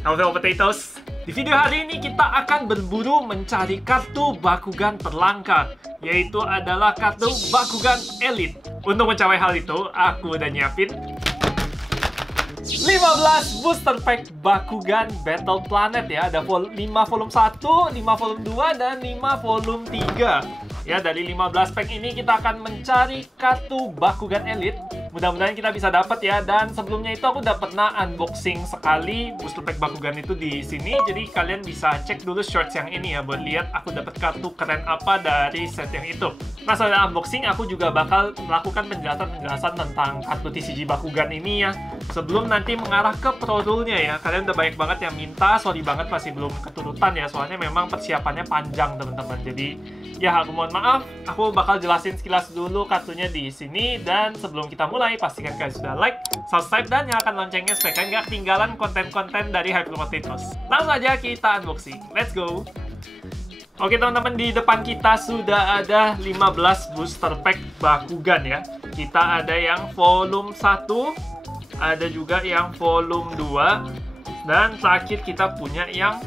Hello Potatoes. Di video hari ini kita akan berburu mencari kartu Bakugan terlangka, yaitu adalah kartu Bakugan Elite. Untuk mencapai hal itu, aku udah nyiapin 15 booster pack Bakugan Battle Planet ya. Ada 5 volume 1, 5 volume 2, dan 5 volume 3. Ya, dari 15 pack ini kita akan mencari kartu Bakugan Elite. Mudah-mudahan kita bisa dapat ya. Dan sebelumnya itu aku udah pernah unboxing sekali booster pack Bakugan itu di sini. Jadi kalian bisa cek dulu shorts yang ini ya buat lihat aku dapat kartu keren apa dari set yang itu. Nah, setelah unboxing aku juga bakal melakukan penjelasan tentang kartu TCG Bakugan ini ya. Sebelum nanti mengarah ke pro rule-nya ya. Kalian udah banyak banget yang minta, sorry banget masih belum keturutan ya. Soalnya memang persiapannya panjang teman-teman. Jadi ya aku mohon maaf, aku bakal jelasin sekilas dulu kartunya di sini. Dan sebelum kita mulai, pastikan kalian sudah like, subscribe, dan nyalakan loncengnya supaya kalian gak ketinggalan konten-konten dari Hyper Potatoes. Langsung aja kita unboxing, let's go! Oke teman-teman, di depan kita sudah ada 15 booster pack Bakugan ya. Kita ada yang volume 1, ada juga yang volume 2, dan terakhir kita punya yang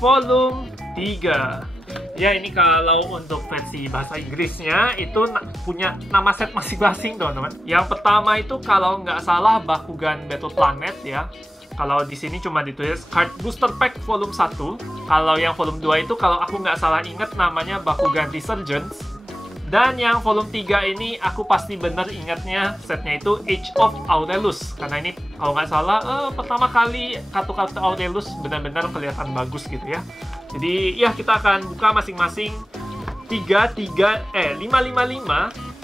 volume 3. Ya, ini kalau untuk versi bahasa Inggrisnya itu punya nama set masing-masing teman-teman. Yang pertama itu kalau nggak salah Bakugan Battle Planet ya. Kalau di sini cuma ditulis Card Booster Pack Volume 1. Kalau yang Volume 2 itu kalau aku nggak salah ingat namanya Bakugan Resurgence. Dan yang Volume 3 ini aku pasti bener ingatnya setnya itu Age of Aurelus. Karena ini kalau nggak salah pertama kali kartu-kartu Aurelus benar-benar kelihatan bagus gitu ya. Jadi ya kita akan buka masing-masing 555.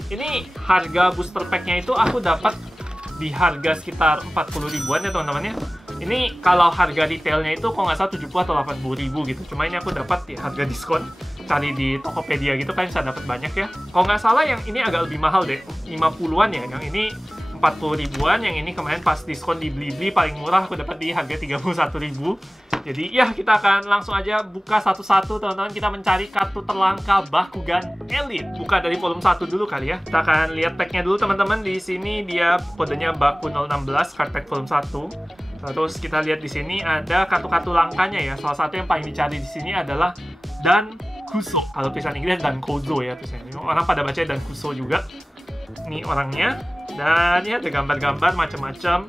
Ini harga booster packnya itu aku dapat di harga sekitar 40 ribuan ya teman-teman ya. Ini kalau harga retailnya itu kalau nggak salah 70 atau 80 ribu gitu. Cuma ini aku dapat di harga diskon. Cari di Tokopedia gitu kan bisa dapat banyak ya. Kalau nggak salah yang ini agak lebih mahal deh, 50-an ya. Yang ini 40 ribuan, yang ini kemarin pas diskon di Blibli paling murah aku dapat di harga 31 ribu. Jadi ya kita akan langsung aja buka satu-satu teman-teman. Kita mencari kartu terlangka Bakugan Elite. Buka dari volume 1 dulu kali ya. Kita akan lihat packnya dulu teman-teman. Di sini dia kodenya Baku 016 card pack volume 1. Terus kita lihat di sini ada kartu-kartu langkanya ya. Salah satu yang paling dicari di sini adalah Dan Kuso. Kalau tulisan Inggris Dan Kozo ya tulisannya. Orang pada baca Dan Kuso juga. Ini orangnya. Dan ya ada gambar-gambar macam-macam.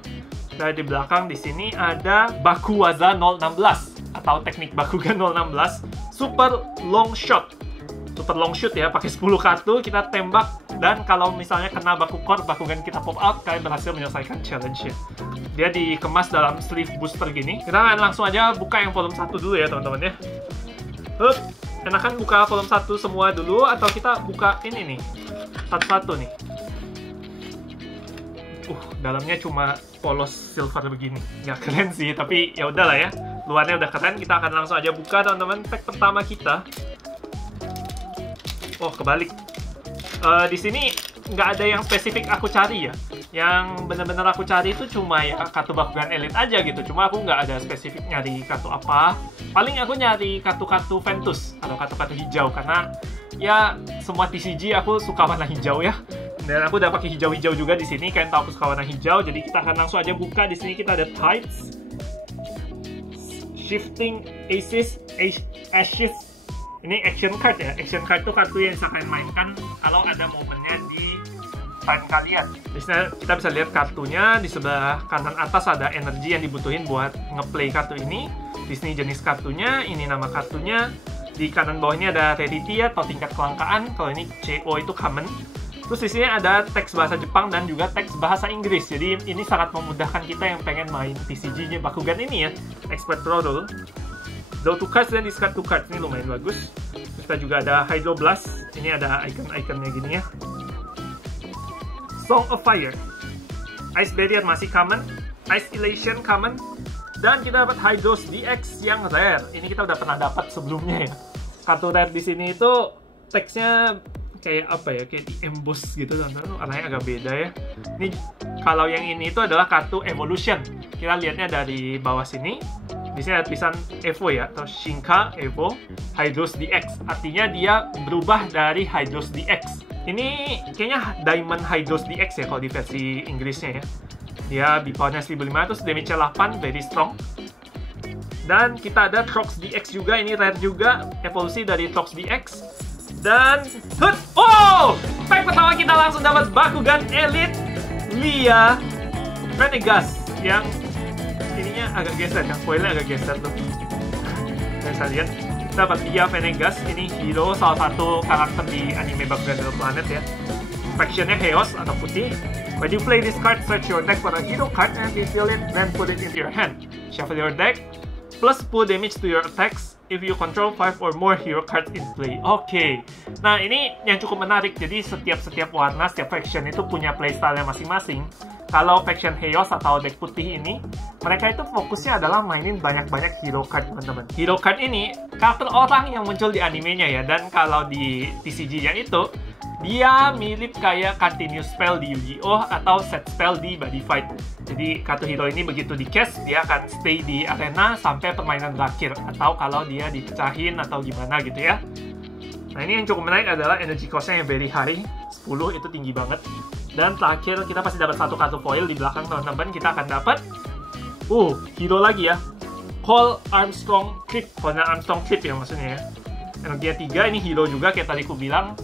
Dan di belakang di sini ada Bakuwaza 016 atau teknik Bakugan 016 Super Long Shot. Super Long Shoot ya, pakai 10 kartu kita tembak, dan kalau misalnya kena Bakugan kita pop out, kalian berhasil menyelesaikan challenge-nya. Dia dikemas dalam sleeve booster gini. Kita akan langsung aja buka yang volume 1 dulu ya teman-teman ya. Enakan buka volume 1 semua dulu atau kita buka ini nih satu-satu nih. Dalamnya cuma polos silver begini. Nggak keren sih, tapi ya udahlah ya. Luarnya udah keren, kita akan langsung aja buka teman-teman pack pertama kita. Oh, kebalik. Di sini nggak ada yang spesifik aku cari ya. Yang bener-bener aku cari itu cuma ya kartu Bakugan Elite aja gitu. Cuma aku nggak ada spesifik nyari kartu apa. Paling aku nyari kartu-kartu Ventus atau kartu-kartu hijau, karena ya semua TCG aku suka warna hijau ya. Dan aku udah pakai hijau-hijau juga di sini. Kalian tahu aku suka warna hijau, jadi kita akan langsung aja buka. Di sini kita ada Tides, Shifting Aces, Ashes. Ini action card ya. Action card itu kartu yang bisa kalian mainkan kalau ada momennya di time kalian. Di sini kita bisa lihat kartunya. Di sebelah kanan atas ada energi yang dibutuhin buat ngeplay kartu ini. Di sini jenis kartunya, ini nama kartunya. Di kanan bawah ini ada rarity atau tingkat kelangkaan. Kalau ini CO itu common. Terus di sini ada teks bahasa Jepang dan juga teks bahasa Inggris. Jadi ini sangat memudahkan kita yang pengen main TCG-nya Bakugan ini ya. Expert Pro Rule. Draw 2 cards dan discard 2 cards. Ini lumayan bagus. Terus kita juga ada Hydro Blast. Ini ada icon-iconnya gini ya. Song of Fire. Ice Barrier masih common. Ice Elation common. Dan kita dapat Hydros DX yang rare. Ini kita udah pernah dapat sebelumnya ya. Kartu rare di sini itu teksnya kayak apa ya, kayak di emboss gitu teman-teman, warnanya agak beda ya. Ini kalau yang ini itu adalah kartu Evolution. Kita lihatnya dari bawah sini. Di sini ada tulisan Evo ya, atau Shinka Evo Hydros DX. Artinya dia berubah dari Hydros DX. Ini kayaknya Diamond Hydros DX ya kalau di versi Inggrisnya ya. Dia B-powernya 1500, damage-nya 8, very strong. Dan kita ada Trox DX juga, ini rare juga, evolusi dari Trox DX. Dan oh! Pack pertama kita langsung dapat Bakugan Elite Lia Venegas yang ininya agak geser, yang foilnya agak geser tuh. Bisa lihat, dapat Lia Venegas, ini hero salah satu karakter di anime Bakugan Battle Planet ya. Factionnya Chaos atau putih. When you play this card, search your deck for a hero card and reveal it, then put it into your hand. Shuffle your deck, plus pull damage to your attacks if you control 5 or more hero cards in play. Oke. Nah, ini yang cukup menarik. Jadi setiap warna, setiap faction itu punya playstyle-nya masing-masing. Kalau faction Chaos atau deck putih ini, mereka itu fokusnya adalah mainin banyak-banyak hero card, teman-teman. Hero card ini karakter orang yang muncul di animenya ya. Dan kalau di TCG-nya itu, dia mirip kayak continuous spell di Yu-Gi-Oh! Atau set spell di Body Fight. Jadi kartu hero ini begitu di cast, dia akan stay di arena sampai permainan berakhir. Atau kalau dia dipecahin atau gimana gitu ya. Nah, ini yang cukup menarik adalah energy cost-nya yang very high. 10 itu tinggi banget. Dan terakhir kita pasti dapat satu kartu foil di belakang, teman-teman. Kita akan dapat hero lagi ya. Cole Armstrong Clip. Cole Armstrong Clip ya maksudnya ya. Energi 3, ini hero juga kayak tadi aku bilang.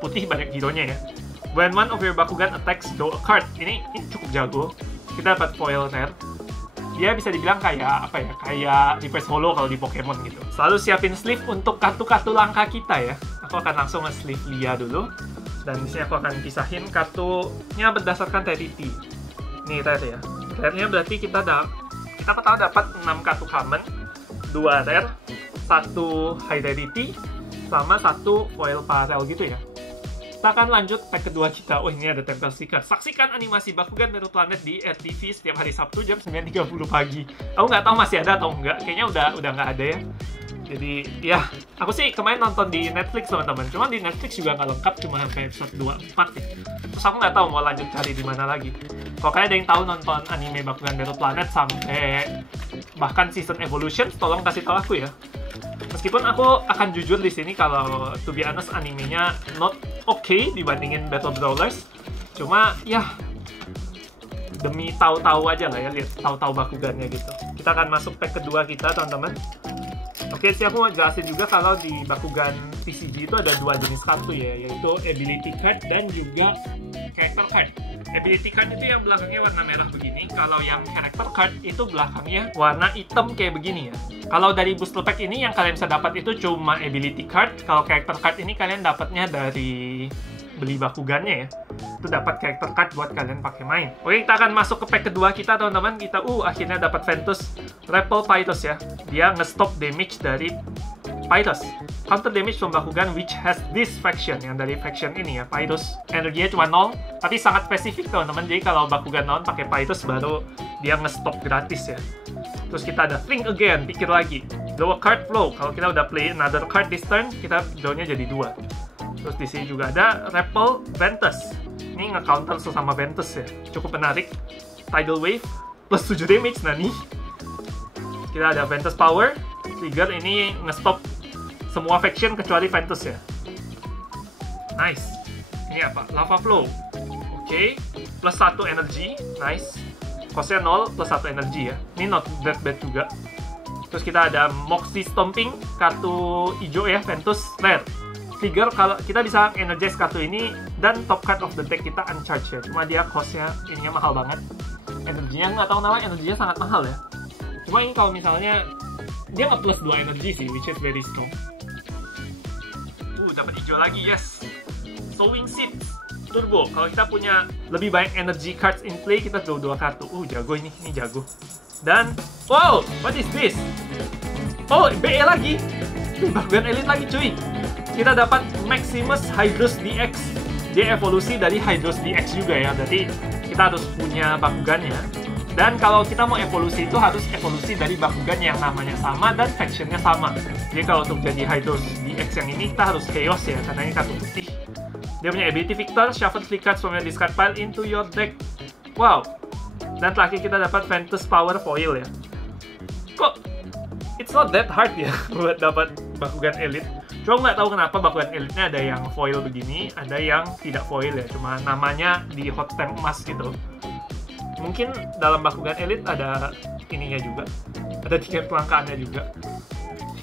Putih banyak hero-nya ya. When one of your Bakugan attacks, draw a card. Ini cukup jago. Kita dapat foil rare. Dia bisa dibilang kayak apa ya? Kayak reverse holo kalau di Pokemon gitu. Selalu siapin sleeve untuk kartu-kartu langka kita ya. Aku akan langsung nge-sleeve Lia dulu. Dan di sini aku akan pisahin kartunya berdasarkan rarity. Ini rare ya. Rare-nya berarti kita pertama dapat 6 kartu common, 2 rare, 1 high rarity, sama 1 foil parallel gitu ya. Kita akan lanjut pack kedua kita. Oh, ini ada tempel sticker. Saksikan animasi Bakugan Battle Planet di RTV setiap hari Sabtu jam 9.30 pagi. Aku nggak tahu masih ada atau enggak. Kayaknya udah nggak ada ya. Jadi ya, aku sih kemarin nonton di Netflix teman-teman. Cuma di Netflix juga nggak lengkap, cuma sampai episode 24 ya. Terus aku nggak tahu mau lanjut cari di mana lagi. Kalau kalian ada yang tahu nonton anime Bakugan Battle Planet sampai bahkan season Evolution, tolong kasih tahu aku ya. Meskipun aku akan jujur di sini kalau to be honest animenya not okay dibandingin Battle Brawlers. Cuma ya demi tahu-tahu aja lah ya, lihat tahu-tahu Bakugannya gitu. Kita akan masuk pack kedua kita, teman-teman. Oke, sih aku mau jelasin juga kalau di Bakugan TCG itu ada 2 jenis kartu ya, yaitu ability card dan juga character card. Ability card itu yang belakangnya warna merah begini, kalau yang character card itu belakangnya warna hitam kayak begini ya. Kalau dari booster pack ini yang kalian bisa dapat itu cuma ability card, kalau character card ini kalian dapatnya dari beli Bakugannya ya. Itu dapat character card buat kalian pakai main. Oke, kita akan masuk ke pack kedua kita, teman-teman. Kita akhirnya dapat Ventus Repel Pyros ya. Dia nge-stop damage dari Pyros. Counter damage from Bakugan which has this faction, yang dari faction ini ya, Pyros. Energinya cuma 0, tapi sangat spesifik teman-teman. Jadi kalau Bakugan non pakai Pyros baru dia nge-stop gratis ya. Terus kita ada Think Again, pikir lagi. Draw a card flow. Kalau kita udah play another card this turn, kita drawnya jadi 2. Terus di sini juga ada Repel Ventus. Ini nge-counter sesama Ventus ya. Cukup menarik. Tidal Wave plus 7 damage nani. Kita ada Ventus Power. Trigger ini nge-stop semua faction kecuali Ventus ya. Nice. Ini apa? Lava Flow. Oke. Plus 1 energy. Nice. Cost-nya 0 plus 1 energy ya. Ini not that bad juga. Terus kita ada Moxie Stomping. Kartu hijau ya. Ventus rare. Trigger kalau kita bisa energize kartu ini dan top card of the deck kita uncharged ya. Cuma dia cost-nya ininya mahal banget. Energinya nggak tahu nama, energinya sangat mahal ya. Cuma ini kalau misalnya dia nggak plus 2 energi sih, which is very strong. Dapat hijau lagi, yes. Sowing Seed Turbo. Kalau kita punya lebih banyak energy cards in play, kita draw 2 kartu. Jago ini jago. Dan wow, what is this? Oh, BE lagi. Bakugan Elite lagi cuy. Kita dapat Maximus Hydros DX. Dia evolusi dari Hydros DX juga ya. Berarti kita harus punya Bakugannya. Dan kalau kita mau evolusi itu harus evolusi dari Bakugan yang namanya sama dan factionnya sama. Jadi kalau untuk jadi Hydros DX yang ini kita harus Chaos ya, karena ini kartu putih. Dia punya ability Victor, shuffle 3 cards from your discard pile into your deck. Wow. Dan terakhir kita dapat Ventus Power Foil ya. Kok it's not that hard ya buat dapat Bakugan Elite. Cuma nggak tahu kenapa Bakugan Elite-nya ada yang foil begini, ada yang tidak foil ya. Cuma namanya di hot stamp emas gitu. Mungkin dalam Bakugan Elite ada ininya juga. Ada tiket kelangkaannya juga.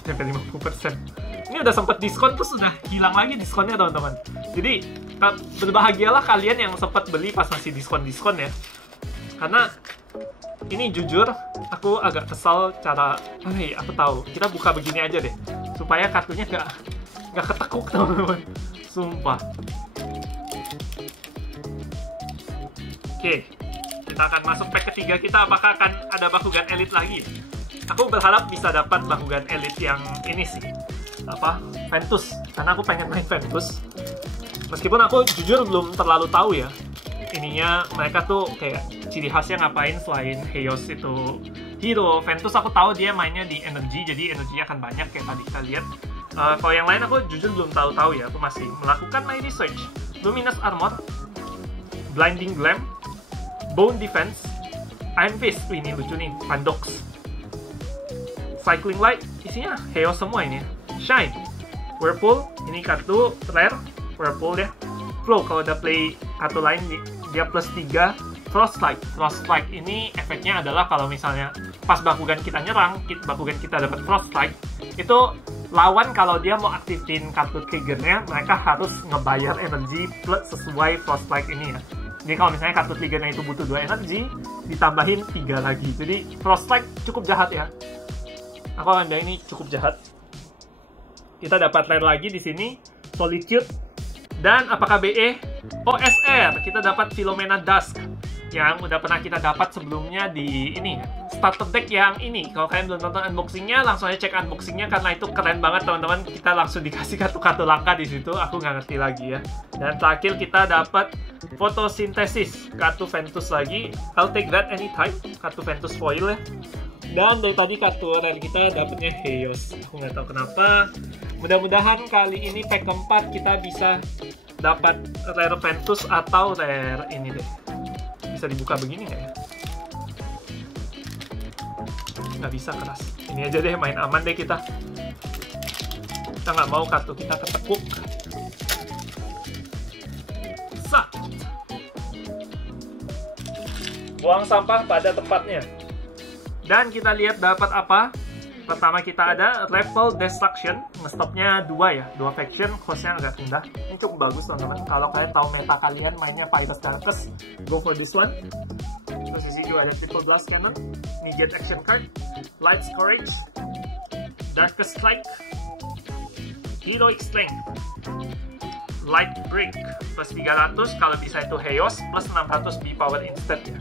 Sampai 50%. Ini udah sempat diskon terus sudah hilang lagi diskonnya teman-teman. Jadi berbahagialah kalian yang sempat beli pas masih diskon-diskon ya. Karena ini jujur aku agak kesal cara, aku tahu kita buka begini aja deh supaya kartunya nggak ketekuk teman-teman. Sumpah. Oke, kita akan masuk pack ketiga kita. Apakah akan ada Bakugan Elite lagi? Aku berharap bisa dapat Bakugan Elite yang ini sih, Ventus, karena aku pengen main Ventus. Meskipun aku jujur belum terlalu tahu ya ininya mereka tuh kayak ciri khasnya ngapain selain Heios itu hero. Ventus aku tahu dia mainnya di energi, jadi energinya akan banyak kayak tadi kita lihat. Kalau yang lain aku jujur belum tahu ya, aku masih melakukan my research. Luminous Armor, Blinding Glam, Bone Defense, Iron Fist, ini lucu nih, Pandox, Cycling Light, isinya Heios semua ini. Shine, Whirlpool, ini kartu rare, Whirlpool ya. Flow, kalau udah play kartu lain dia plus 3. Frostlight, Frostlight ini efeknya adalah kalau misalnya pas Bakugan kita nyerang, Bakugan kita dapat Frostlight, itu lawan kalau dia mau aktifin kartu triggernya, mereka harus ngebayar energi plus sesuai Frostlight ini ya. Jadi kalau misalnya kartu triggernya itu butuh 2 energi, ditambahin 3 lagi. Jadi Frostlight cukup jahat ya. Aku anda ini cukup jahat. Kita dapat rare lagi di sini, Solitude. Dan apakah BE? OSR, kita dapat Philomena Dusk yang udah pernah kita dapat sebelumnya di ini starter deck yang ini. Kalau kalian belum nonton unboxingnya, langsung aja cek unboxingnya karena itu keren banget teman-teman. Kita langsung dikasih kartu-kartu langka di situ. Aku nggak ngerti lagi ya. Dan terakhir kita dapat Fotosintesis, kartu Ventus lagi. I'll take that anytime. Kartu Ventus foil ya. Dan dari tadi kartu rare kita dapetnya Heios. Aku nggak tahu kenapa. Mudah-mudahan kali ini pack keempat kita bisa dapat rare Ventus atau rare ini deh. Bisa dibuka begini nggak ya? Nggak bisa, keras. Ini aja deh, main aman deh kita. Kita nggak mau kartu kita ketekuk. Sat. Buang sampah pada tempatnya. Dan kita lihat dapat apa. Pertama kita ada Level Destruction, ngestopnya 2 ya, 2 faction, cost-nya agak rendah. Ini cukup bagus teman-teman. Kalau kalian tahu meta kalian mainnya Pyrus Darkus, go for this one. Terus di situ ada Triple Blast Cannon, Negate Action Card, Light Courage, Darkest Strike, Heroic Strength, Light Break, plus 300, kalau bisa itu Heios, plus 600 B-Power instead ya.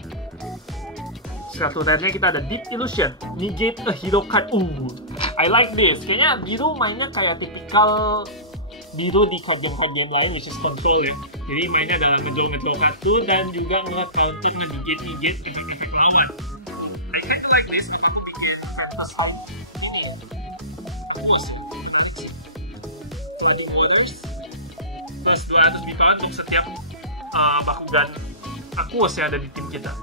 Kartu rare-nya kita ada Deep Illusion, Negate a Hero Card. I like this. Kayaknya biru mainnya kayak tipikal biru di card game lain, which is control ya. Jadi mainnya dalam ngedraw kartu dan juga nge-counter, nge-negate efek lawan. I kinda like this. Apa aku bikin Vertus High ini? Aquos, menarik sih. Flooding Waters, plus 200 B-Power untuk setiap Bakugan Aquos yang ada di tim kita.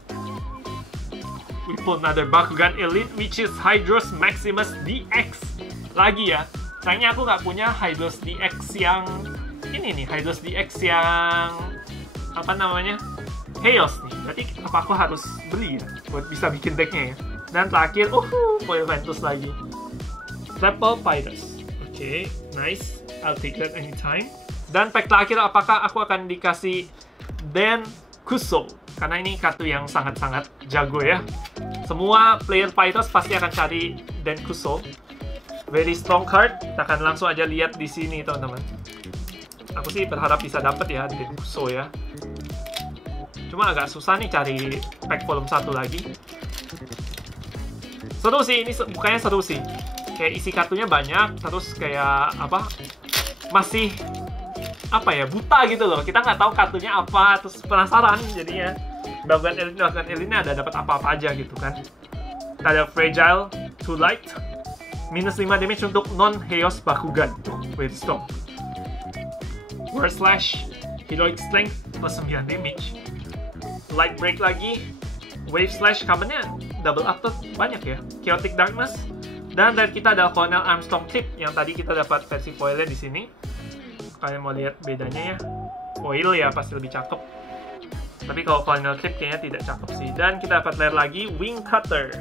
We pull another Bakugan Elite, which is Hydros Maximus DX. Lagi ya, sayangnya aku nggak punya Hydros DX yang ini nih, Hydros DX yang apa namanya, Heios nih. Berarti apa aku harus beli ya buat bisa bikin decknya ya. Dan terakhir, foil Ventus lagi. Triple Pyrus. Oke, nice. I'll take that anytime. Dan pack terakhir, apakah aku akan dikasih Den Kuso? Karena ini kartu yang sangat-sangat jago ya. Semua player Pyrus pasti akan cari Den Kuso. Very strong card. Kita akan langsung aja lihat di sini teman-teman. Aku sih berharap bisa dapat ya Den Kuso ya. Cuma agak susah nih cari pack volume 1 lagi. Seru sih, ini bukannya seru sih. Kayak isi kartunya banyak, terus kayak apa? Masih apa ya, buta gitu loh. Kita nggak tahu kartunya apa, terus penasaran jadinya. Bakugan Elite ini ada dapat apa-apa aja gitu kan. Kita ada Fragile, Too Light, minus 5 damage untuk non-Heios Bakugan. Very strong. War Slash, Heroic Strength, plus 9 damage. Light Break lagi, Wave Slash, covernya double up tuh, banyak ya. Chaotic Darkness. Dan dari kita ada Colonel Armstrong Clip, yang tadi kita dapat versi foilnya di sini. Kalian mau lihat bedanya ya. Foil ya pasti lebih cakep. Tapi kalau Colonel Clip kayaknya tidak cakep sih. Dan kita dapat rare lagi, Wing Cutter.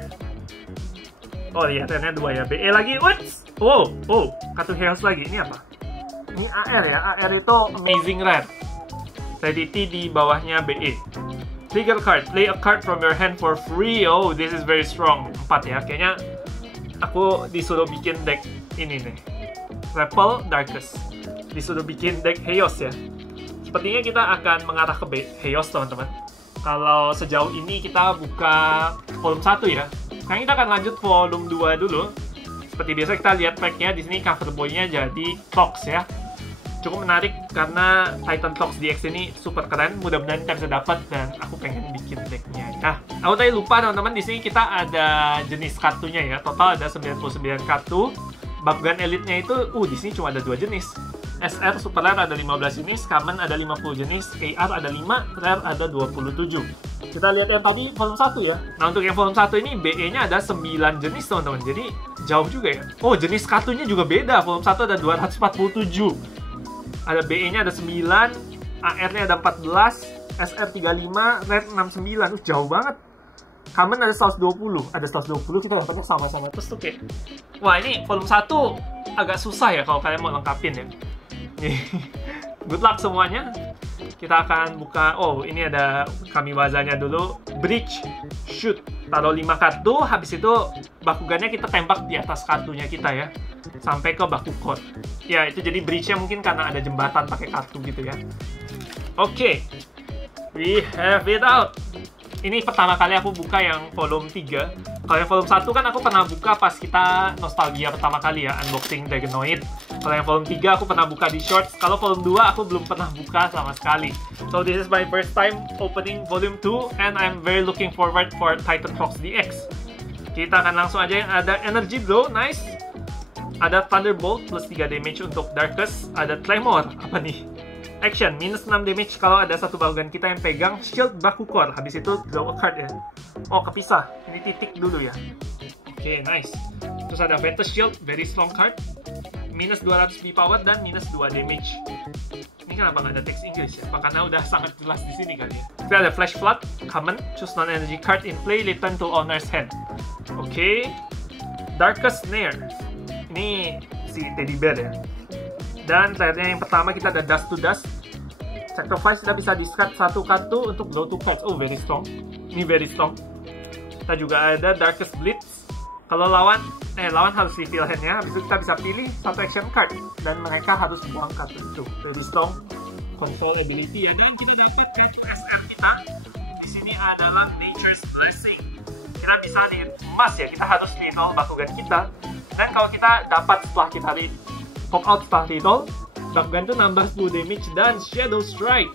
Oh iya, rare-nya 2 ya. BE lagi. What's? Oh, kartu Chaos lagi. Ini apa? Ini AR ya. AR itu Amazing Rare. Rarity di bawahnya BE. Trigger card. Play a card from your hand for free. Oh, this is very strong. 4 ya. Kayaknya aku disuruh bikin deck ini nih. Repel Darkus. Disuruh bikin deck Chaos ya. Sepertinya kita akan mengarah ke Chaos, teman-teman. Kalau sejauh ini kita buka volume 1 ya. Sekarang kita akan lanjut volume 2 dulu. Seperti biasa kita lihat pack-nya. Di sini cover boy-nya jadi Clocks ya. Cukup menarik karena Titan Clocks DX ini super keren. Mudah-mudahan kita bisa dapat dan aku pengen bikin deck-nya. Nah, aku tadi lupa teman-teman, di sini kita ada jenis kartunya ya. Total ada 99 kartu. Bakugan elite-nya itu di sini cuma ada 2 jenis. SR Super Rare ada 15 jenis, Common ada 50 jenis, AR ada 5, Rare ada 27. Kita lihat yang tadi volume 1 ya. Nah, untuk yang volume 1 ini BE-nya ada 9 jenis teman-teman. Jadi jauh juga ya. Oh, jenis kartunya juga beda. Volume 1 ada 247. Ada BE-nya ada 9, AR-nya ada 14, SR 35, Rare 69. Jauh banget. Common ada 120. Ada 120 kita dapatnya sama-sama terus tuh kayak. Wah, ini volume 1 agak susah ya kalau kalian mau lengkapin ya. Good luck semuanya. Kita akan buka. Oh, ini ada Kamiwazanya dulu. Bridge, shoot. Taruh 5 kartu. Habis itu Bakugannya kita tembak di atas kartunya kita ya. Sampai ke Bakukon. Ya, itu jadi bridge-nya mungkin karena ada jembatan pakai kartu gitu ya. Oke. We have it out. Ini pertama kali aku buka yang volume 3. Kalau yang volume 1 kan aku pernah buka pas kita nostalgia pertama kali ya, unboxing Dragonoid. Kalau yang volume 3 aku pernah buka di shorts. Kalau volume 2 aku belum pernah buka sama sekali. So this is my first time opening volume 2 and I'm very looking forward for Titan Clocks DX. Kita akan langsung aja yang ada Energy Blow, nice. Ada Thunderbolt plus 3 damage untuk Darkus. Ada Tremor, apa nih? Action, minus 6 damage kalau ada satu bakugan kita yang pegang Shield Bakukor. Habis itu draw a card ya. Oh, kepisah. Ini titik dulu ya. Oke, nice. Terus ada Ventus Shield, very strong card. Minus 200 B power dan minus 2 damage. Ini kenapa nggak ada teks Inggris ya? Apa karena udah sangat jelas di sini kali ya. Kita ada Flash Flood, common, choose non-energy card in play, return to owner's hand. Oke. Darkus Snare. Ini si Teddy Bear ya. Dan rare-nya yang pertama kita ada Dust to Dust. Sacrifice kita bisa discard satu kartu untuk draw 2 cards. Oh, very strong. Ini very strong. Kita juga ada Darkus Blitz. Kalau lawan harus reveal hand-nya. Habis itu kita bisa pilih satu action card. Dan mereka harus buang kartu itu. Very strong. Control ability ya. Dan kita dapat kartu SR kita. Di sini adalah Nature's Blessing. Kita bisa nih emas ya. Kita harus reroll bakugan kita. Dan kalau kita dapat setelah kita pop out setelah reroll, bakugan itu nambah 10 damage dan Shadow Strike.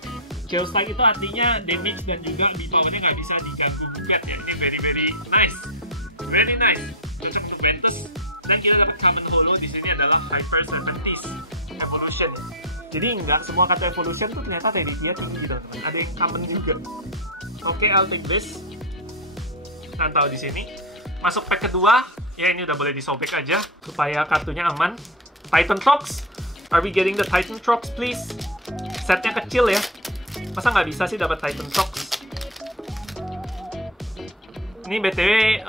Shadow Strike itu artinya damage dan juga di powernya nggak bisa diganggu buket ya. Ini very very nice. Very nice. Cocok untuk Ventus. Dan kita dapat common holo di sini adalah Hyper Serpentis Evolution. Jadi nggak semua kata evolution tuh ternyata rarity-nya tinggi gitu teman. Ada yang common juga. Oke, I'll take this. Dan tahu di sini. Masuk pack kedua. Ya, ini udah boleh disobek aja supaya kartunya aman. Titan Clocks. Are we getting the Titan Clocks, please? Setnya kecil ya. Masa nggak bisa sih dapat Titan Clocks? Ini BTW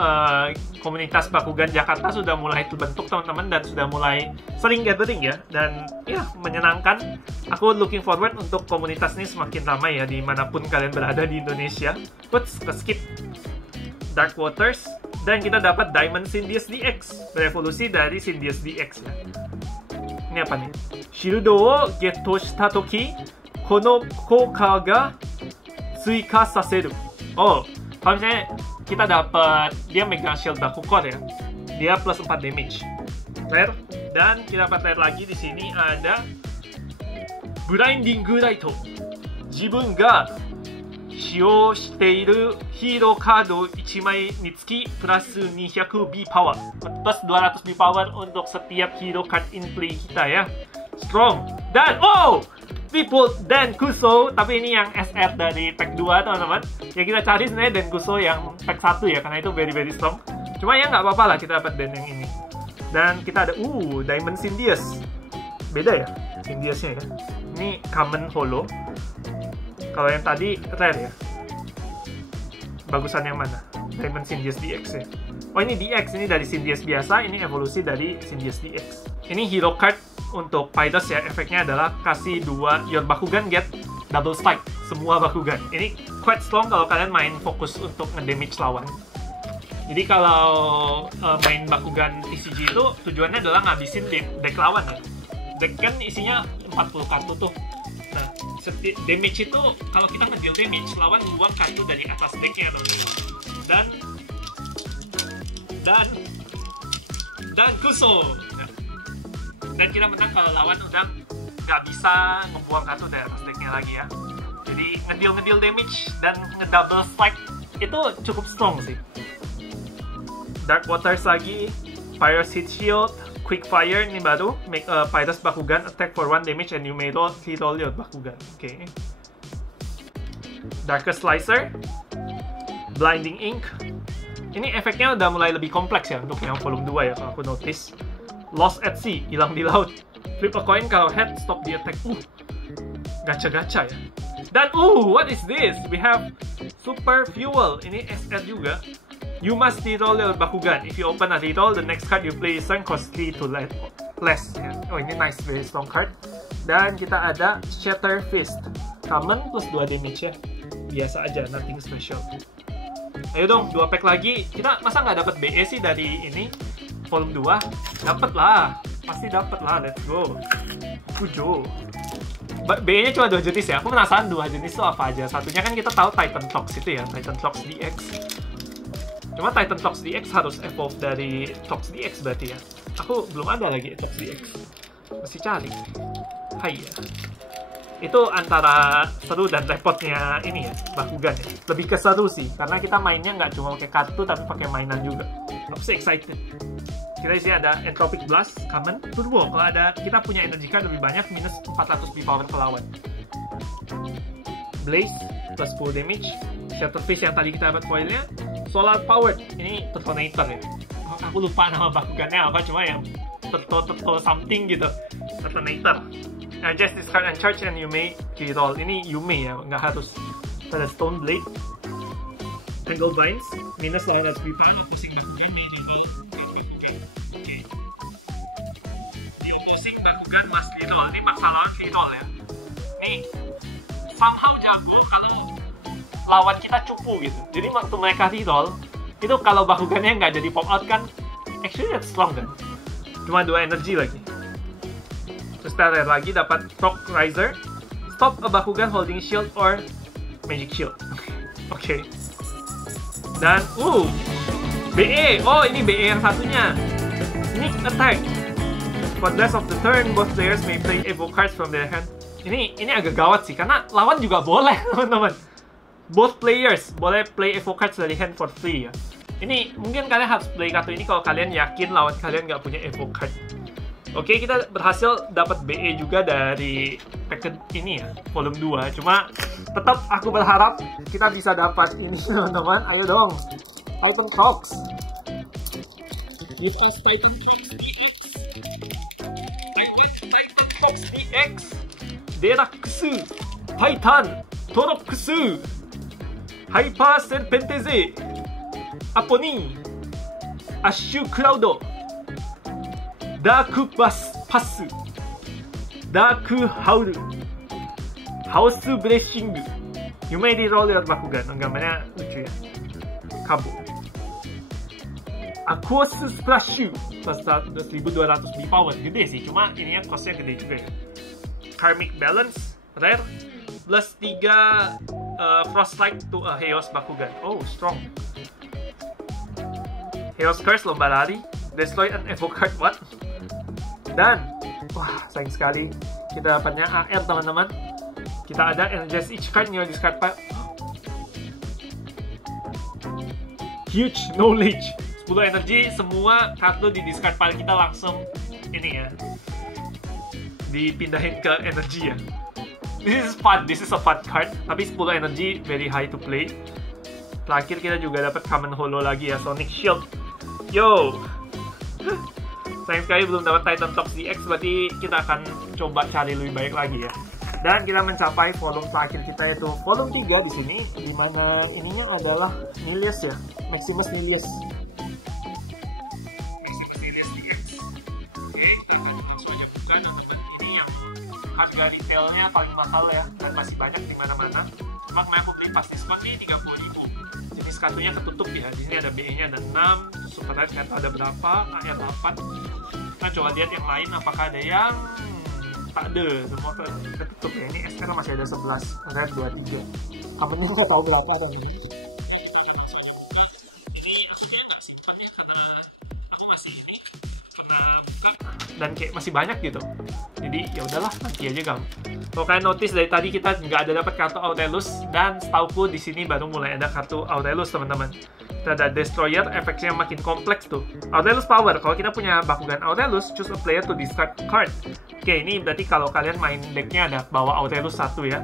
komunitas Bakugan Jakarta sudah mulai terbentuk teman-teman dan sudah mulai sering gathering ya. Dan ya, menyenangkan. Aku looking forward untuk komunitas ini semakin ramai ya dimanapun kalian berada di Indonesia. Skip Dark Waters. Dan kita dapat Diamond Syndius DX. Berevolusi dari Syndius DX ya. Ini apa nih? Shieldo wo getto shita toki, kono kouka ga tsuika saseru. Oh, kalau misalnya kita dapat dia megang shield Bakukor ya. Dia plus 4 damage. Rare. Dan kita dapat rare lagi di sini ada Blinding Light. Jibun ga shiyou shiteiru hero card 1 mai ni tsuki plus 200 B power. Plus 200 B power untuk setiap hero card in play kita ya. Strong. Dan people Denkuso, tapi ini yang SR dari pack 2 teman-teman. Ya kita cari sebenarnya Denkuso yang pack 1 ya, karena itu very very strong. Cuma ya nggak apa-apa lah kita dapat Den yang ini. Dan kita ada Diamond Syndius. Beda ya Syndiusnya ya. Ini common holo. Kalau yang tadi rare ya. Bagusan yang mana? Diamond Syndius DX ya. Oh, ini DX, ini dari Syndeus biasa, ini evolusi dari Syndeus DX. Ini hero card untuk Pidus ya, efeknya adalah kasih 2 your Bakugan get double strike, semua Bakugan. Ini quite strong kalau kalian main fokus untuk ngedamage lawan. Jadi kalau main Bakugan TCG itu tujuannya adalah ngabisin deck lawan ya. Deck kan isinya 40 kartu tuh. Nah, damage itu kalau kita ngedeal damage, lawan buang kartu dari atas decknya teman-teman. Dan Kuso. Dan kita menang kalau lawan udah nggak bisa ngebuang kartu dari atas decknya lagi ya. Jadi ngedeal damage dan ngedouble strike itu cukup strong sih. Dark Waters lagi, Pyro's Heat Shield, Quick Fire ini baru, make a Pidus Bakugan attack for 1 damage and you may roll your Bakugan. Oke. Darkest Slicer, Blinding Ink. Ini efeknya udah mulai lebih kompleks ya untuk yang volume 2 ya kalau aku notice. Lost at Sea, hilang di laut. Flip a coin kalau head, stop the attack. Gacha-gacha ya. Dan what is this? We have Super Fuel. Ini SR juga. You must reroll your Bakugan. If you open a reroll, the next card you play is turn cost 3 to less. Ya. Oh, ini nice, very strong card. Dan kita ada Shatter Fist. Common plus 2 damage ya. Biasa aja, nothing special. Ayo dong, 2 pack lagi. Kita masa nggak dapat BE sih dari ini? Volume 2? Dapet lah. Pasti dapet lah, let's go. Fujo. BE-nya cuma 2 jenis ya. Aku penasaran 2 jenis itu apa aja. Satunya kan kita tahu Titan Clocks itu ya, Titan Clocks DX. Cuma Titan Clocks DX harus evolve dari Clocks DX berarti ya. Aku belum ada lagi Clocks DX. Masih cari. Hai ya. Itu antara seru dan repotnya ini ya, Bakugan ya. Lebih ke seru sih, karena kita mainnya nggak cuma pakai kartu tapi pakai mainan juga. Aku sih excited. Kita di sini ada Entropic Blast, Common, Turbo. Kalau ada kita punya energy card lebih banyak, minus 400 B power ke lawan. Blaze plus 10 damage. Shatterfish yang tadi kita dapat foilnya. Solar Powered, ini Detonator ya. Aku lupa nama Bakugannya apa, cuma yang Teto something gitu. Detonator. Now just discard and charge and you may reroll. Ini you may ya, nggak harus. Ada Stone Blade, Tangle Vines, minus lawan HP power, pusing Bakugan, Major Ball. Oke. Musik Bakugan mas reroll, ini maksa lawan reroll ya. Nih, somehow jago kalau lawan kita cupu gitu. Jadi waktu mereka reroll, itu kalau Bakugannya nggak jadi pop out kan, actually that's strong kan. Cuma 2 energi lagi. Terus kita lagi dapat Rock Riser, stop a Bakugan holding shield or magic shield. Oke. Dan BE. Oh, ini BE yang satunya. Sneak attack. For the rest of the turn, both players may play evoke cards from their hand. Ini agak gawat sih, karena lawan juga boleh teman-teman. Both players boleh play evoke cards dari hand for free ya. Ini mungkin kalian harus play kartu ini kalau kalian yakin lawan kalian nggak punya evoke card. Oke, kita berhasil dapat BE juga dari packet ini ya, volume 2. Cuma tetap aku berharap kita bisa dapat ini teman-teman. Ayo dong, Titan Clocks. Give us Titan Clocks DX. Titan Clocks DX. Deluxe. Titan. Toroxu. Hyper Serpenteze. Aponi. Ashu Cloud. Dark Pass, Dark Howl, House Blessing. You may reroll your Bakugan. Gambarnya lucu ya. Kabo. Aquos Splash plus 1200 B power. Gede sih, cuma ininya costnya gede juga ya. Karmic Balance, Rare, plus 3 Frostlight to a Chaos Bakugan. Oh, strong. Chaos Curse, lomba lari. Destroy an evoke card, what? Dan, wah, sayang sekali kita dapatnya AR teman-teman. Kita ada energize each card in your discard pile. Huge knowledge. 10 energi, semua kartu di discard pile kita langsung ini ya, dipindahin ke energi ya. This is fun, this is a fun card. Tapi 10 energi, very high to play. Terakhir kita juga dapat common holo lagi ya, Sonic Shield. Yo! Sayang sekali belum dapat Titan Clocks DX, berarti kita akan coba cari lebih baik lagi ya. Dan kita mencapai volume terakhir kita, yaitu volume 3 di sini, dimana ininya adalah Nilius ya, Maximus Nilius. harga retailnya paling mahal ya, dan masih banyak di mana-mana. Cuma kemarin aku beli pas diskon di 30.000. Jenis kartunya ketutup ya. Di sini ada BE-nya ada 6, Super Red nggak tahu ada berapa, AR 8. Nah coba lihat yang lain apakah ada yang tak ada, semua ketutup ya. Ini SR masih ada 11, Red 23. Kamennya nggak tahu berapa ada ini. Dan kayak masih banyak gitu, jadi ya udahlah nanti aja gang. Kalau kalian notice dari tadi kita nggak ada dapat kartu Aurelus, dan setauku di sini baru mulai ada kartu Aurelus teman-teman. Kita ada Destroyer, efeknya makin kompleks tuh. Aurelus Power, kalau kita punya Bakugan Aurelus, choose a player to discard card. Oke, ini berarti kalau kalian main decknya ada bawa Aurelus 1 ya.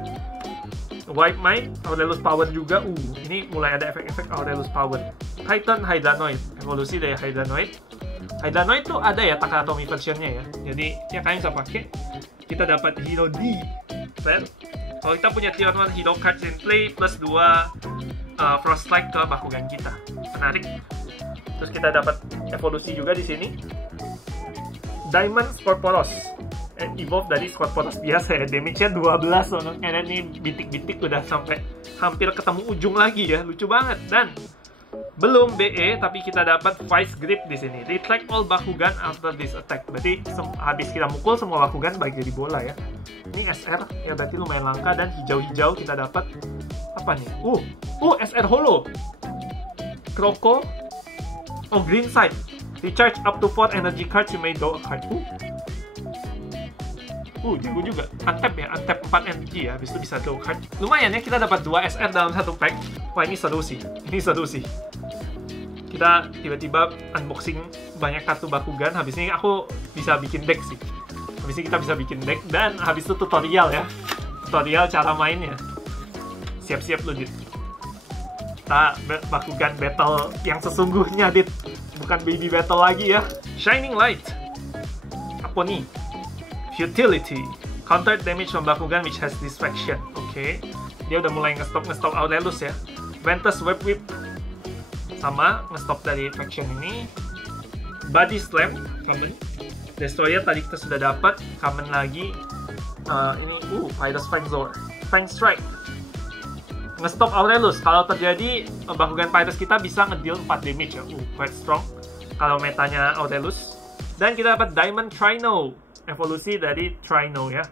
Wipe Might, Aurelus Power juga. Ini mulai ada efek-efek Aurelus Power. Titan Hydranoid, evolusi dari Hydranoid. Hydranoid tuh ada ya Takatomi versionnya ya. Jadi ya kalian bisa pakai. Kita dapat Hero D. Kalau kita punya tier 1 Hero cards in play plus 2 Froststrike ke Bakugan kita. Menarik. Terus kita dapat evolusi juga di sini. Diamond Scorporos. Evolve dari Scorporos biasa ya. Damage-nya 12 loh. Dan ini bitik-bitik udah sampai hampir ketemu ujung lagi ya. Lucu banget. Dan belum BE, tapi kita dapat Vice Grip di sini. Retract all Bakugan after this attack. Berarti habis kita mukul semua Bakugan balik jadi bola ya. Ini SR, ya berarti lumayan langka. Dan hijau-hijau kita dapat apa nih? SR Holo. Kroko. Green Side. Recharge up to 4 energy cards, you may draw a card. Jago juga. Untap ya, untap 4 energy ya. Habis itu bisa draw card. Lumayan ya, kita dapat 2 SR dalam satu pack. Wah, ini seru sih. Kita tiba-tiba unboxing banyak kartu Bakugan. Habis ini aku bisa bikin deck sih. Habis ini kita bisa bikin deck. Dan habis itu tutorial ya. Tutorial cara mainnya. Siap-siap lu, Dit. Kita Bakugan battle yang sesungguhnya, Dit. Bukan baby battle lagi ya. Shining Light. Apa nih? Futility. Counter damage from Bakugan which has distraction. Oke. Dia udah mulai nge-stop Aurelus ya. Ventus Web Whip. Sama, nge-stop dari faction ini. Body Slam, common. Destroyer tadi kita sudah dapat, common lagi. Ini, Virus Fang Strike. Nge-stop Aurelus, kalau terjadi Bakugan Virus kita bisa nge-deal 4 damage ya. Quite strong. Kalau metanya Aurelus. Dan kita dapat Diamond Trino. Evolusi dari Trino ya.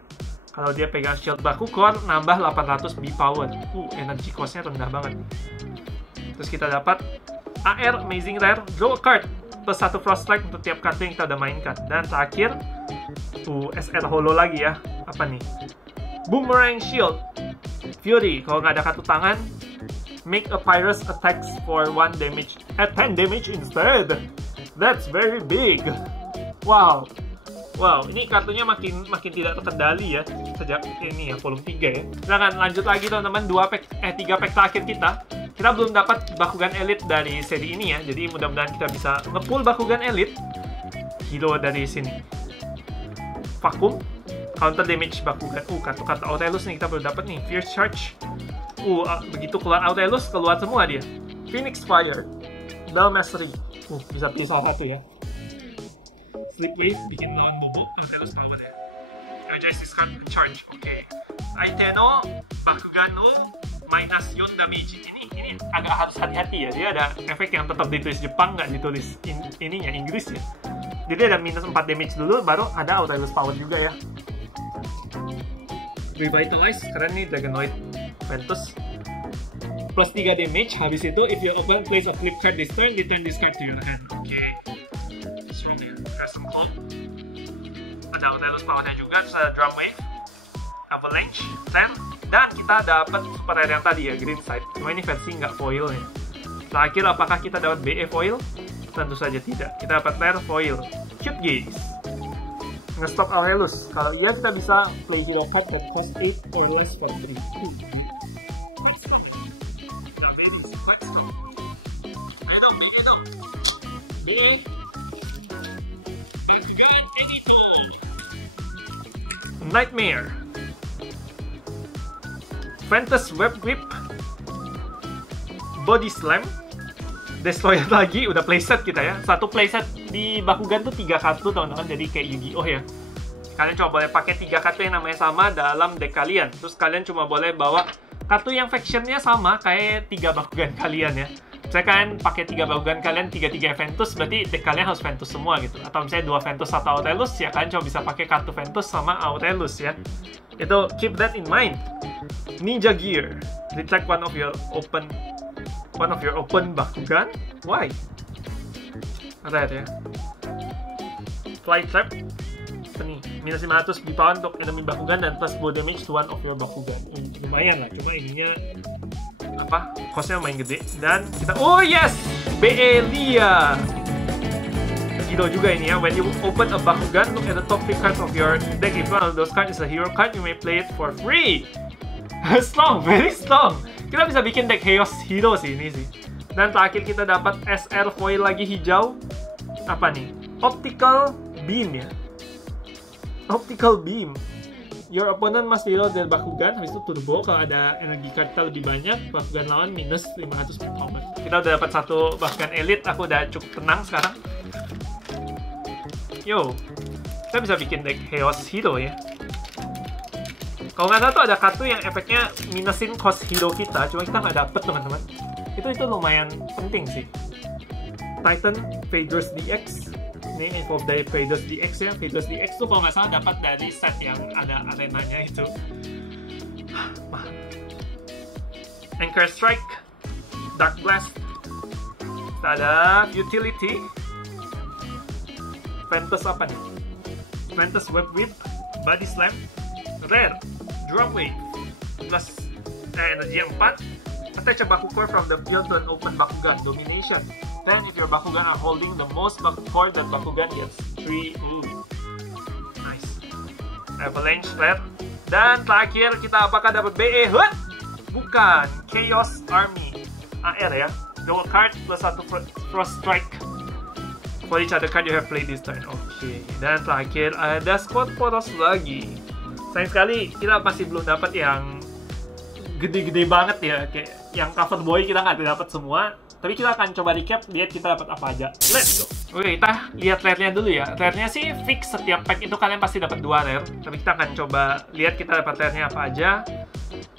Kalau dia pegang Shield Bakugan, nambah 800 B power. Energy cost-nya rendah banget. Terus kita dapat AR Amazing Rare, draw a card plus 1 Froststrike untuk tiap kartu yang kita udah mainkan. Dan terakhir SR Holo lagi ya. Apa nih? Boomerang Shield Fury, kalau nggak ada kartu tangan, make a Pyrus attacks for 1 damage at 10 damage instead. That's very big. Wow, ini kartunya makin tidak terkendali ya sejak ini ya volume 3 ya. Kita akan lanjut lagi teman-teman, 3 pack terakhir kita. Kita belum dapat Bakugan Elite dari seri ini ya, jadi mudah-mudahan kita bisa nge-pull Bakugan Elite. Hero dari sini. Vacuum, counter damage Bakugan. Kartu-kartu Aurelus nih kita baru dapat nih. Fierce Charge. Begitu keluar Aurelus, keluar semua dia. Phoenix Fire. Bell Mastery. Bisa pilih salah satu ya. Sleep Wave, bikin lawan bobo. Aurelus Power ya. Energize discard charge. Oke. Aiteno, Bakugan no minus yon damage. Ini agak harus hati-hati ya. Dia ada efek yang tetap ditulis Jepang, nggak ditulis ininya Inggris ya. Jadi ada minus 4 damage dulu, baru ada Aurelus Power juga ya. Revitalize, karena ini Dragonoid Ventus. Plus 3 damage, habis itu if you open place a flip card this turn, return this card to your hand. Oke. Crescent Cloak. Ada Aurelus Power-nya juga, terus ada Drum Wave. Avalanche, 10. Dan kita dapat super rare yang tadi ya, Green Side. Cuma ini versi nggak foil ya. Terakhir, apakah kita dapat BE foil? Tentu saja tidak. Kita dapat rare foil. Cute Gaze. Nge-stop Aurelus. Kalau iya kita bisa play Hero card that cost 8 or less for 3. BE. Nightmare. Ventus Web Whip, Body Slam, Destroyer lagi, udah playset kita ya. Satu playset di Bakugan tuh 3 kartu teman-teman, jadi kayak Yu-Gi-Oh ya. Kalian cuma boleh pakai 3 kartu yang namanya sama dalam deck kalian. Terus kalian cuma boleh bawa kartu yang factionnya sama kayak 3 Bakugan kalian ya. Misalnya kalian pakai 3 Bakugan kalian 3-3 Ventus, berarti deck kalian harus Ventus semua gitu. Atau misalnya 2 Ventus 1 Aurelus, ya kalian cuma bisa pakai kartu Ventus sama Aurelus ya. Itu keep that in mind. Ninja Gear. Detect one of your open Bakugan. Why? Rare ya. Fly Trap. Nih, minus 500 di power untuk enemy Bakugan dan plus bow damage to one of your Bakugan. Lumayan lah, cuma ininya apa? Costnya main gede. Dan kita, oh yes! BE Lia. Hero juga ini ya. When you open a Bakugan, look at the top 3 cards of your deck. If one of those cards is a hero card, you may play it for free. Strong, very strong. Kita bisa bikin deck Chaos Hero sih ini sih. Dan terakhir kita dapat SR foil lagi hijau. Apa nih? Optical Beam ya. Optical Beam. Your opponent must reroll their Bakugan, habis itu turbo. Kalau ada energi kartu lebih banyak, Bakugan lawan minus 500 performance. Kita udah dapat 1 Bakugan Elite, aku udah cukup tenang sekarang. Yo, kita bisa bikin deck Chaos Hero ya. Kalau nggak salah tuh ada kartu yang efeknya minusin cost hero kita, cuma kita nggak dapet teman-teman. Itu lumayan penting sih. Titan Faders DX. Ini info dari Faders DX ya. Faders DX tuh kalau nggak salah dapat dari set yang ada arenanya itu. Anchor Strike, Dark Blast. Kita ada Utility. Ventus apa nih? Ventus Web Whip, Body Slam, Rare, Drum Wave, plus energi 4. Attach a Bakugan from the field to an open Bakugan, Domination. Then, if your Bakugan are holding the most core, that Bakugan gets 3. Nice. Avalanche Flare. Dan terakhir, kita apakah dapat BE? Hut? Bukan. Chaos Army. AR ya. Dual card plus 1 Frost Strike. For each other card you have played this turn. Oke. Dan terakhir, ada Squad Poros lagi. Sayang sekali, kita masih belum dapat yang gede-gede banget ya. Kayak yang cover boy kita nggak dapat semua. Tapi kita akan coba recap, lihat kita dapat apa aja. Let's go! Oke, kita lihat rare-nya dulu ya. Rare-nya sih fix, setiap pack itu kalian pasti dapat 2 rare. Tapi kita akan coba lihat kita dapat rare-nya apa aja.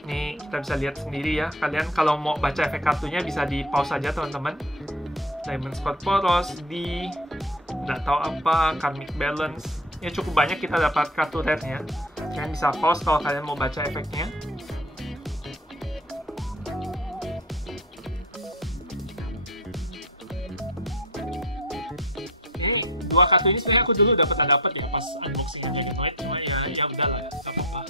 Nih, kita bisa lihat sendiri ya. Kalian kalau mau baca efek kartunya bisa di pause aja teman-teman. Diamond Squad Poros, nggak tahu apa, Karmic Balance. Ya cukup banyak kita dapat kartu rare-nya. Kalian bisa pause kalau kalian mau baca efeknya. Dua kartu ini sebenarnya aku dulu dapat ya pas unboxing aja gitu, cuma ya udahlah, nggak apa-apa.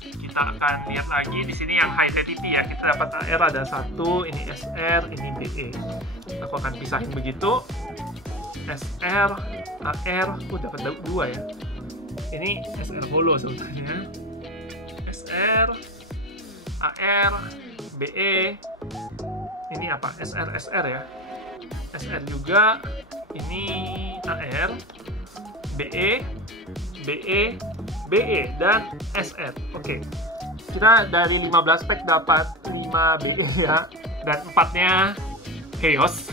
Kita akan lihat lagi di sini yang high rarity ya. Kita dapat AR ada 1, ini SR, ini BE. Aku akan pisahin begitu. SR, AR, dapat 2 ya. Ini SR holo sebetulnya. SR, AR, BE. Ini apa? SR ya. SR juga. Ini AR, BE, dan SR. Oke. Kita dari 15 pack dapat 5 BE ya. Dan 4-nya Chaos,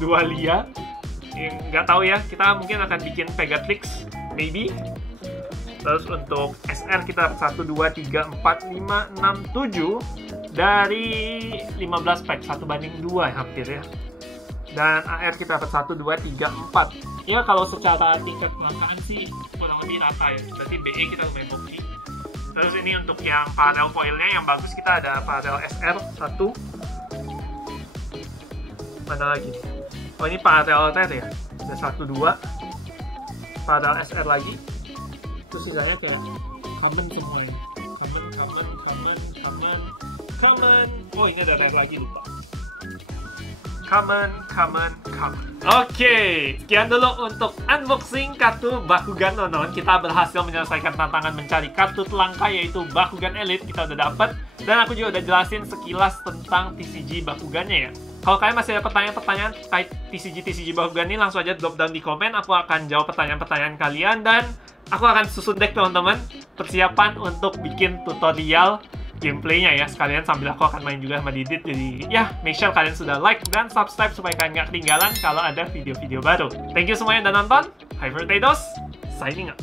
2 Lia. Nggak tahu ya, kita mungkin akan bikin Pegatrix, maybe. Terus untuk SR kita dapat 1, 2, 3, 4, 5, 6, 7. Dari 15 pack, 1/2 hampir ya. Dan AR kita dapat 1, 2, 3, 4. Ya kalau secara tingkat kelangkaan sih kurang lebih rata ya. Berarti BE kita lumayan oke. Terus ini untuk yang parallel foilnya yang bagus, kita ada parallel SR 1. Mana lagi nih? Oh ini parallel rare ya. Ada 1, 2. Parallel SR lagi. Terus sisanya kayak common semua ya. Common. Oh ini ada rare lagi, lupa. Common. Oke, sekian dulu untuk unboxing kartu Bakugan Nonon. Kita berhasil menyelesaikan tantangan mencari kartu langka yaitu Bakugan Elite. Kita udah dapet. Dan aku juga udah jelasin sekilas tentang TCG Bakugannya ya. Kalau kalian masih ada pertanyaan-pertanyaan terkait TCG Bakugan ini, langsung aja drop down di komen. Aku akan jawab pertanyaan-pertanyaan kalian. Dan aku akan susun deck teman-teman. Persiapan untuk bikin tutorial gameplaynya ya, sekalian sambil aku akan main juga sama Didit. Jadi ya, make sure kalian sudah like dan subscribe supaya kalian nggak ketinggalan kalau ada video-video baru. Thank you semuanya udah nonton. Hypertatos, signing out.